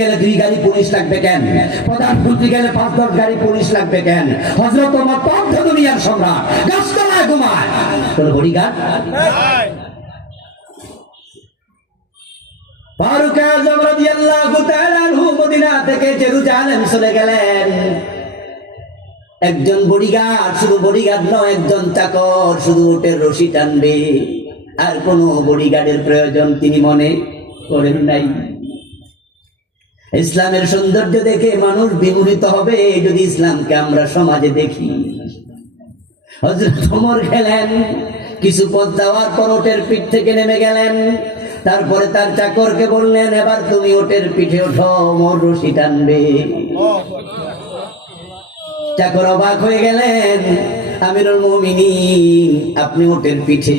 গেলে 2 গাড়ি পুলিশ লাগবে কেন? প্রধানমন্ত্রী গেলে 5-10 গাড়ি পুলিশ লাগবে কেন? হযরত ওমর তথ্য দুনিয়ার সম্রাট, গাছতলায় ঘুমায়, কোন বডিগার্ড? ফারুক আযম রাদিয়াল্লাহু তাআলা আনহু মদিনা থেকে জেরুজালেম চলে গেলেন। একজন বডিগার্ড, শুধু বডিগার্ড নয়, একজন চাকর শুধু উটের রশি টানবে, আর কোন বডিগার্ডের প্রয়োজন তিনি মনে করেন নাই। ইসলামের সৌন্দর্য দেখে মানুষ বিমোহিত হবে যদি ইসলামকে আমরা সমাজে দেখি। হযরত ওমর গেলেন, কিছু পথ যাওয়ার পর ওটের পিঠ থেকে নেমে গেলেন। তারপরে তার চাকরকে বললেন, এবার তুমি ওটের পিঠে ওঠো, ওমর রশি টানবে। চাকর অবাক হয়ে গেলেন, আমিরুল মুমিনিন, আপনি ওটের পিঠে,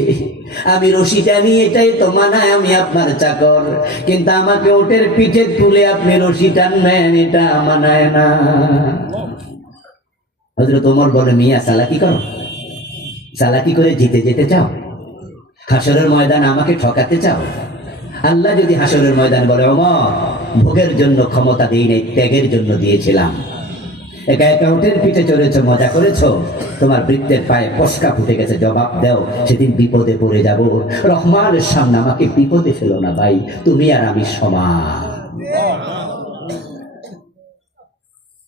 আমি রশি টানি, এটাই তো মানায়, আমি আপনার চাকর, কিন্তু আমাকে ওটের পিঠে তুলে আপনি রশি টানবেন, এটা মানায় না। হযরত ওমর বলে, মিয়া চালাকি করো, চালাকি করে জিতে যেতে চাও? হাসরের ময়দান আমাকে ঠকাতে চাও? আল্লাহ যদি হাসরের ময়দান বলে, ওমর ভোগের জন্য ক্ষমতা দিই নাই, ত্যাগের জন্য দিয়েছিলাম, একা একা উটের পিঠে চড়েছো, মজা করেছো, তোমার বৃত্তের পায়ে পশকা ফুটে গেছে, জবাব দাও, সেদিন বিপদে পড়ে যাব। রহমানের সামনে আমাকে বিপদে ফেলো না ভাই, তুমি আর আমি সমান,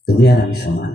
তুমি আর আমি সমান।